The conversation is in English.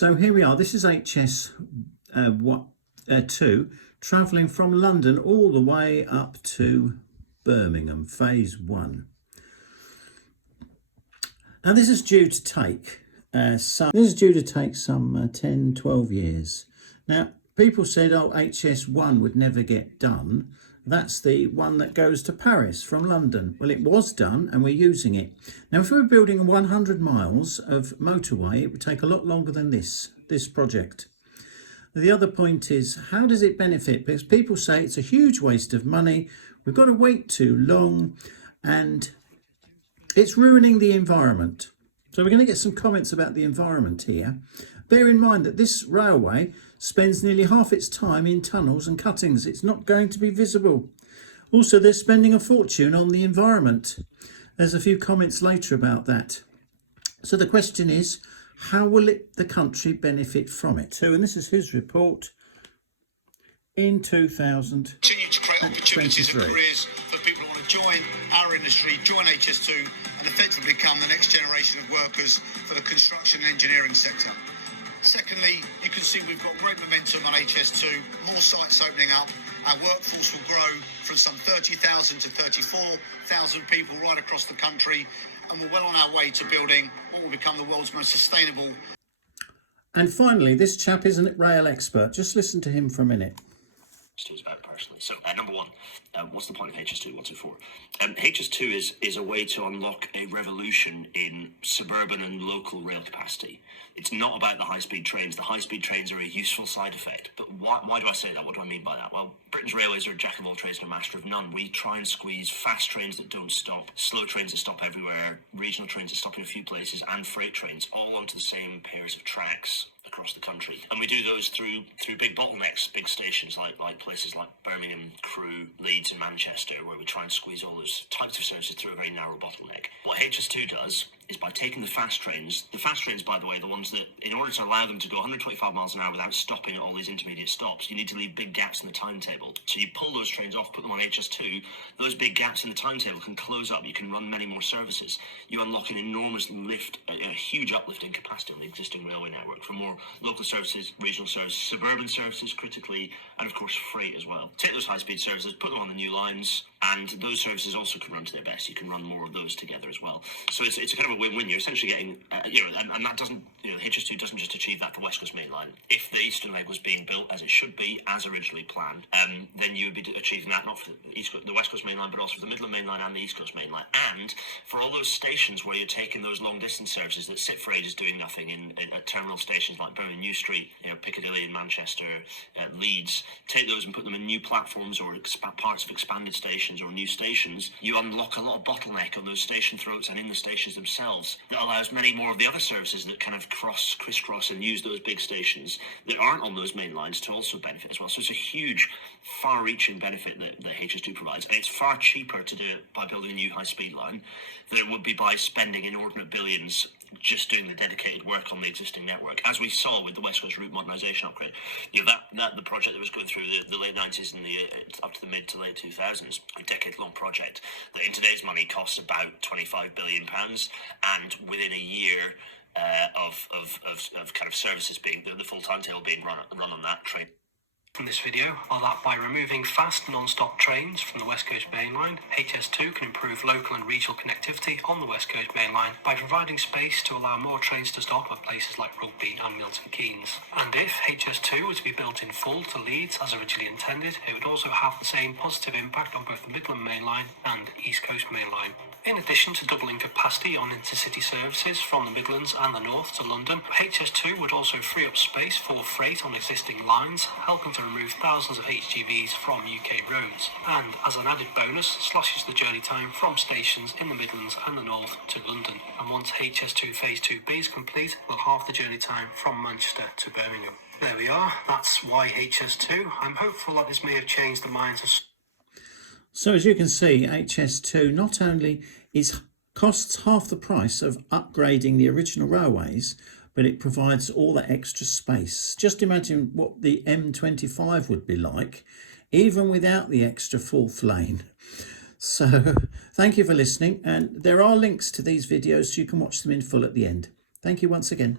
So here we are. This is HS2 travelling from London all the way up to Birmingham, phase 1. Now this is due to take some 10, 12 years. Now people said, oh, HS1 would never get done. That's the one that goes to Paris from London. Well, it was done and we're using it. Now, if we were building 100 miles of motorway, it would take a lot longer than this project. The other point is, how does it benefit? Because people say it's a huge waste of money. We've got to wait too long and it's ruining the environment. So we're going to get some comments about the environment here. Bear in mind that this railway spends nearly half its time in tunnels and cuttings. It's not going to be visible. Also, they're spending a fortune on the environment. There's a few comments later about that. So the question is, how will the country benefit from it? So, and this is his report in 2023. Continue to create opportunities and careers for people who want to join our industry, join HS2 and effectively become the next generation of workers for the construction and engineering sector. Secondly, you can see we've got great momentum on HS2, more sites opening up. Our workforce will grow from some 30,000 to 34,000 people right across the country, and we're well on our way to building what will become the world's most sustainable. And finally, this chap isn't a rail expert. Just listen to him for a minute. About personally. So number one, what's the point of HS2? What's it for? HS2 is a way to unlock a revolution in suburban and local rail capacity. It's not about the high-speed trains. The high-speed trains are a useful side effect. But why do I say that? What do I mean by that? Well, Britain's railways are a jack of all trades and a master of none. We try and squeeze fast trains that don't stop, slow trains that stop everywhere, regional trains that stop in a few places, and freight trains all onto the same pairs of tracks across the country. And we do those through big bottlenecks, big stations like places like Birmingham, Crewe, Leeds and Manchester, where we try and squeeze all those types of services through a very narrow bottleneck. What HS2 does is by taking the fast trains, by the way, the ones that, in order to allow them to go 125 miles an hour without stopping at all these intermediate stops, you need to leave big gaps in the timetable. So you pull those trains off, put them on HS2, those big gaps in the timetable can close up, you can run many more services. You unlock an enormous lift, a huge uplift in capacity on the existing railway network for more local services, regional services, suburban services critically, and of course freight as well. Take those high-speed services, put them on the new lines, and those services also can run to their best. You can run more of those together as well. So it's a kind of a win-win. You're essentially getting, and that doesn't, HS2 doesn't just achieve that for West Coast Main Line. If the Eastern leg was being built as it should be, as originally planned, then you would be achieving that not for the West Coast Main Line, but also for the Midland Main Line and the East Coast Main Line. And for all those stations where you're taking those long-distance services that sit for ages doing nothing at terminal stations like Birmingham New Street, Piccadilly in Manchester, Leeds, take those and put them in new platforms or parts of expanded stations or new stations. You unlock a lot of bottleneck on those station throats and in the stations themselves that allows many more of the other services that kind of crisscross and use those big stations that aren't on those main lines to also benefit as well. So it's a huge, far-reaching benefit that HS2 provides, and it's far cheaper to do it by building a new high-speed line than it would be by spending inordinate billions just doing the dedicated work on the existing network, as we saw with the West Coast Route Modernisation upgrade. That the project that was going through the late 90s and up to the mid to late 2000s, a decade-long project that in today's money costs about £25 billion, and within a year of kind of services being the full timetable being run on that train. In this video are that by removing fast non-stop trains from the West Coast Main Line, HS2 can improve local and regional connectivity on the West Coast Main Line by providing space to allow more trains to stop at places like Rugby and Milton Keynes. And if HS2 was to be built in full to Leeds as originally intended, it would also have the same positive impact on both the Midland Main Line and East Coast Main Line. In addition to doubling capacity on intercity services from the Midlands and the North to London, HS2 would also free up space for freight on existing lines, helping to remove thousands of HGVs from UK roads, and as an added bonus, slashes the journey time from stations in the Midlands and the North to London. And once HS2 Phase 2B is complete, we'll halve the journey time from Manchester to Birmingham. There we are, that's why HS2. I'm hopeful that this may have changed the minds of... So as you can see, HS2 not only costs half the price of upgrading the original railways, but it provides all that extra space. Just imagine what the M25 would be like, even without the extra fourth lane. So thank you for listening, and there are links to these videos so you can watch them in full at the end. Thank you once again.